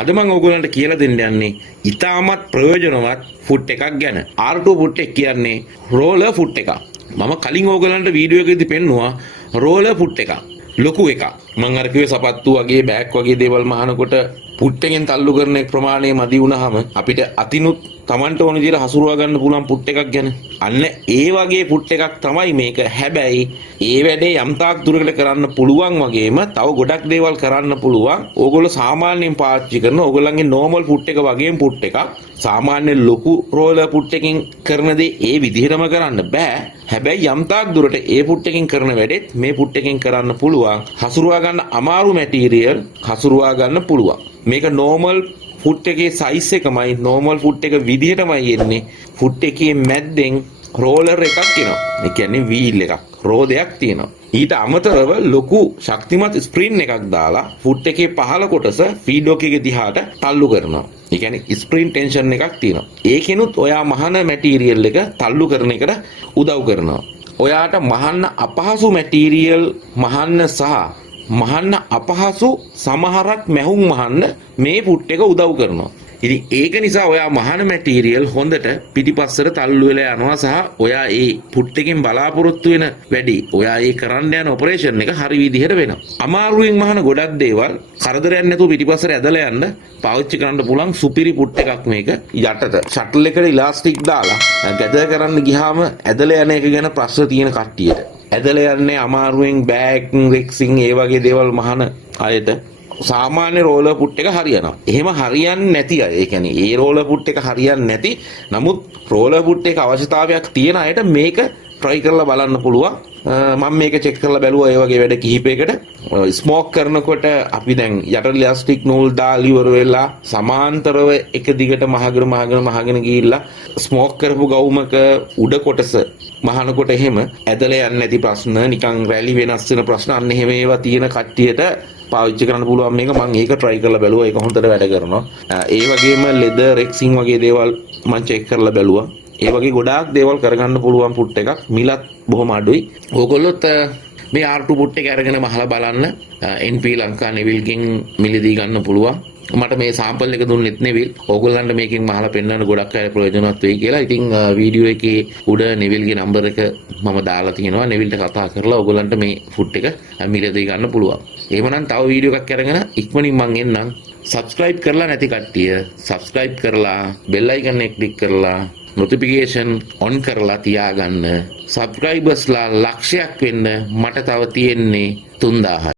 අද මම ඔයගොල්ලන්ට කියලා දෙන්න යන්නේ ඉතාමත් ප්‍රයෝජනවත් ෆුඩ් එකක් ගැන. R2 ෆුඩ් එක කියන්නේ රෝලර් ෆුඩ් එකක්. මම කලින් ඔයගොල්ලන්ට වීඩියෝ එකකදී පෙන්නුවා රෝලර් ෆුඩ් එකක්. ලොකු එකක්. මම අර කිව්වේ සපත්තු වගේ බෑග් වගේ දේවල් මහනකොට පුට් එකෙන් තල්ලු කරන ප්‍රමාණය මදි වුණාම අපිට අතිනුත් Tamanට ඕන විදිහට හසුරුවා ගන්න පුළුවන් පුට් එකක් ගැන. අන්න ඒ වගේ පුට් එකක් තමයි මේක. හැබැයි ඒ වැඩේ යම් තාක් දුරකට කරන්න පුළුවන් වගේම තව ගොඩක් දේවල් කරන්න පුළුවන්. ඕගොල්ලෝ සාමාන්‍යයෙන් පාවිච්චි කරන ඕගොල්ලන්ගේ normal පුට් එක වගේම පුට් එකක්. සාමාන්‍ය ලොකු රෝලර් පුට් එකකින් කරන දේ ඒ විදිහටම කරන්න බෑ. හැබැයි යම් තාක් දුරට ඒ පුට් එකකින් කරන වැඩෙත් මේ පුට් එකකින් කරන්න පුළුවන්. හසුරුවා ගන්න අමාරු මැටීරියල් හසුරුවා ගන්න පුළුවන්. මේක normal ෆුට් එකේ සයිස් එකමයි normal ෆුට් එක විදිහටමයි එන්නේ. ෆුට් එකේ මැද්දෙන් රෝලර් එකක් එනවා. ඒ කියන්නේ වීල් එකක්, රෝදයක් තියෙනවා. ඊට අමතරව ලොකු ශක්තිමත් ස්ප්‍රින් එකක් දාලා ෆුට් එකේ පහළ කොටස ෆීඩ්බැක් එකේ දිහාට තල්ලු කරනවා. ඒ කියන්නේ ස්ප්‍රින් ටෙන්ෂන් එකක් තියෙනවා. ඒකෙනුත් ඔයා මහන මැටීරියල් එක තල්ලු කරන එකට උදව් කරනවා. ඔයාට මහන්න අපහසු මැටීරියල් මහන්න සහ මහන්න අපහසු සමහරක් මැහුම් මහන්න මේ පුට් එක උදව් කරනවා. ඉතින් ඒක නිසා ඔයා මහන මැටීරියල් හොඳට පිටිපස්සට තල්ලු වෙලා යනවා සහ ඔයා ඒ පුට් එකෙන් බලාපොරොත්තු වෙන වැඩි ඔයා ඒ කරන්න යන ඔපරේෂන් එක හරි විදිහට වෙනවා. අමාරුවෙන් මහන ගොඩක් දේවල් කරදරයක් නැතුව පිටිපස්සට ඇදලා යන්න පාවිච්චි කරන්න පුළුවන් සුපිරි පුට් එකක් මේක. යටට ෂටල් එකට ඉලාස්ටික් දාලා ගැදර කරන්න ගියාම ඇදලා යන එක ගැන ප්‍රශ්න තියෙන කට්ටියට ඇදලා යන්නේ අමාරුවෙන් බෑග් රෙක්සින් ඒ වගේ දේවල් මහන අයට සාමාන්‍ය රෝලර් පුට් එක හරියනවා. එහෙම හරියන්නේ නැති අය. ඒ කියන්නේ ඒ රෝලර් පුට් එක හරියන්නේ නැති. නමුත් රෝලර් පුට් එක අවශ්‍යතාවයක් තියෙන අයට මේක try කරලා බලන්න පුළුවන්. මම මේක check කරලා බැලුවා ඒ වගේ වැඩ කිහිපයකට. ස්මෝක් කරනකොට අපි දැන් යට ඉලාස්ටික් නූල් දාලා ඉවර වෙලා සමාන්තරව එක දිගට මහගෙන ගිහිල්ලා ස්මෝක් කරපු ගවුමක උඩ කොටස මහනකොට එහෙම ඇදලා යන්නේ නැති ප්‍රශ්න නිකන් රැලි වෙනස් වෙන ප්‍රශ්න අන්න එහෙම ඒවා තියෙන කට්ටියට පාවිච්චි කරන්න පුළුවන් මේක. මම ඒක try කරලා බැලුවා. ඒක හොඳට වැඩ කරනවා. ඒ වගේම leather rexing වගේ දේවල් මම check කරලා බැලුවා. ඒ වගේ ගොඩාක් දේවල් කරගන්න පුළුවන් පුට් එකක්. මිලත් බොහොම අඩුයි. ඕගොල්ලොත් මේ R2 පුට් එක අරගෙන මහලා බලන්න. NP ලංකා නෙවිල්ගෙන් මිලදී ගන්න පුළුවන්. මට මේ සාම්පල් එක දුන්නෙත් නෙවිල්. ඕගොල්ලන්ට මේකෙන් මහලා පෙන්නන්න ගොඩක් අය ප්‍රයෝජනවත් වෙයි කියලා. ඉතින් වීඩියෝ එකේ උඩ නෙවිල්ගේ නම්බර් එක මම දාලා තියෙනවා. නෙවිල්ට කතා කරලා ඕගොල්ලන්ට මේ පුට් එක මිලදී ගන්න පුළුවන්. එහෙමනම් තව වීඩියෝ එකක් අරගෙන ඉක්මනින් මං එන්නම්. subscribe කරලා නැති කට්ටිය subscribe කරලා bell icon එක click කරලා notification on කරලා තියාගන්න. subscribersලා ලක්ෂයක් වෙන්න මට තව තියෙන්නේ 3000යි.